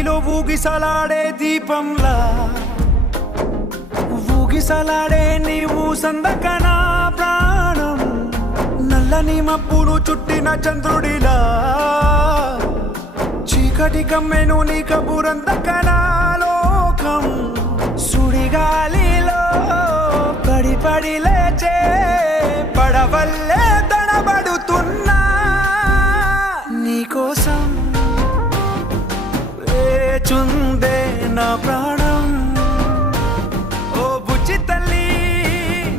చీకటిలో ఊగిసలాడే దీపంలా ఊగిసలాడే నీవు సందకనా ప్రాణం నల్లని మబ్బులు చుట్టిన చంద్రుడిలా చీకటి కమ్మెను నీ కబురందకనా లోకం సుడిగాలిలో పడి పడి లేచే పడవల్లే తడబడుతున్నా నీకోసం వేచుందే నా ప్రాణం ఓ బుజ్జి తల్లి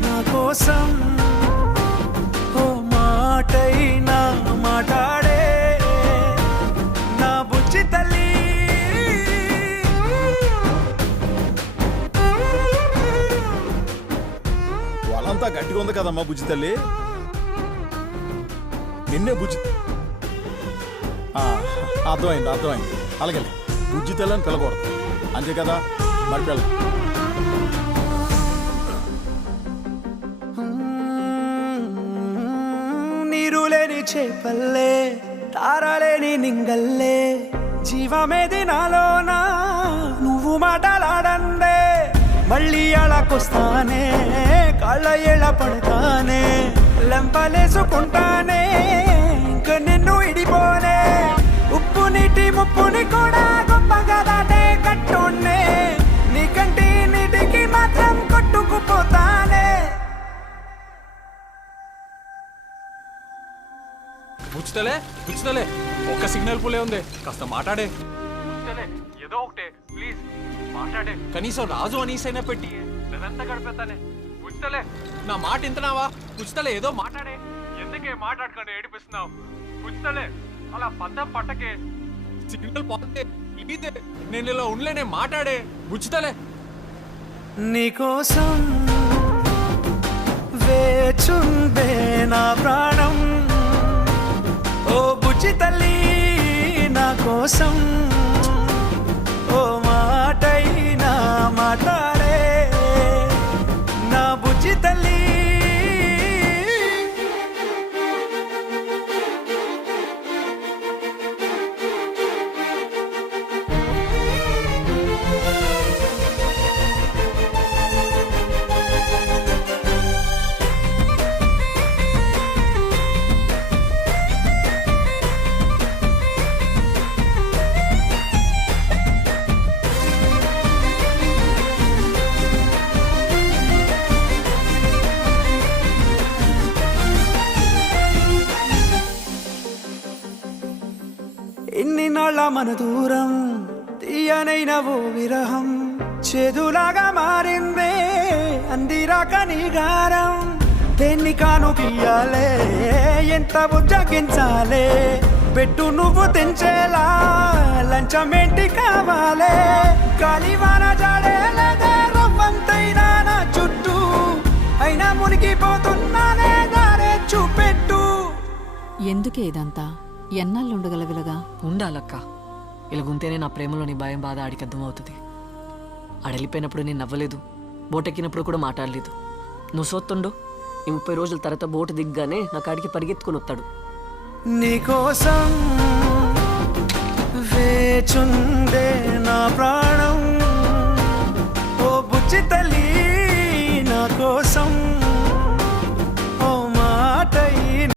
నా కోసం ఓ మాటైనా మాట్లాడే నా బుజ్జి తల్లి వాళ్ళంతా గట్టిగా ఉంది కదమ్మా బుజ్జి తల్లి. నిన్నే బుజ్జి అర్థమైంది. అలాగే బుజ్జి తల్లి అని పిలకూడదు అంతే కదా, మరి పిల్ల. నీరు లేని చేపల్లే తారలేని నింగల్లే జీవమేది నాలోనా నువ్వు మాటలాడందే మళ్ళీ అళకొస్తానే కాళ్ళ ఎళ పడతానే లెంపలేసుకుంటానే ఇంక నిన్ను ఇడిపోనే ఉప్పు నీటి ముప్పుని కూడా గొప్పగా దాటే కట్టునే నీ కంటి నీటికి మాత్రం కొట్టుకుపోతానే. బుచ్చుతలే ఒక్క సిగ్నల్ పులే ఉంది, కాస్త మాట్లాడే. ఏదో ఒకటే ప్లీజ్ మాట్లాడే, కనీసం రాజు అనీసైనా పెట్టి నేనంతా గడిపెత్తానే. బుచ్చుతలే నా మాట ఇంతనావా? బుచ్చుతలే ఏదో మాట్లాడే. ఎందుకే మాట్లాడకుండా ఏడిపిస్తున్నావు? బుచ్చుతలే అలా పద్దం పట్టకే, సిగ్నల్ పోతే ఇదే నేను ఇలా ఉండలేనే. మాట్లాడే బుచ్చుతలే. నీకోసం వేచుందే నా ప్రాణం ఓ బుజ్జి తల్లి నా కోసం ఓ మాటైనా మాట్లాడే నా బుజ్జి తల్లి. ఎన్ని నాళ్ళ మన దూరం తీయనైన ఓ విరహం చేదులాగా మారిందే అందిరాక నీ గారం దేన్ని కాను పియ్యాలే ఎంత బుజ్జగించాలే పెట్టు నువ్వు తెంచేలా లంచమేంటి కావాలే కాలివాన జాడేలదే రవ్వంతైనా నా చుట్టూ అయినా మునిగిపోతున్నానే దారే చూపెట్టు. ఎందుకే ఇదంతా? ఎన్నాళ్ళు ఉండగలవిలగా? ఉండాలక్క, ఇలాగుంటేనే నా ప్రేమలోని భయం బాధ ఆడికి అర్థమవుతుంది. ఆడెళ్ళిపోయినప్పుడు నేను నవ్వలేదు, బోటెక్కినప్పుడు కూడా మాట్లాడలేదు. నువ్వు సోత్తుండు ఈ 30 రోజుల తర్వాత బోటు దిగ్గానే నా కాడికి పరిగెత్తుకుని వస్తాడు. నీకోసం వేచుందే నా ప్రాణం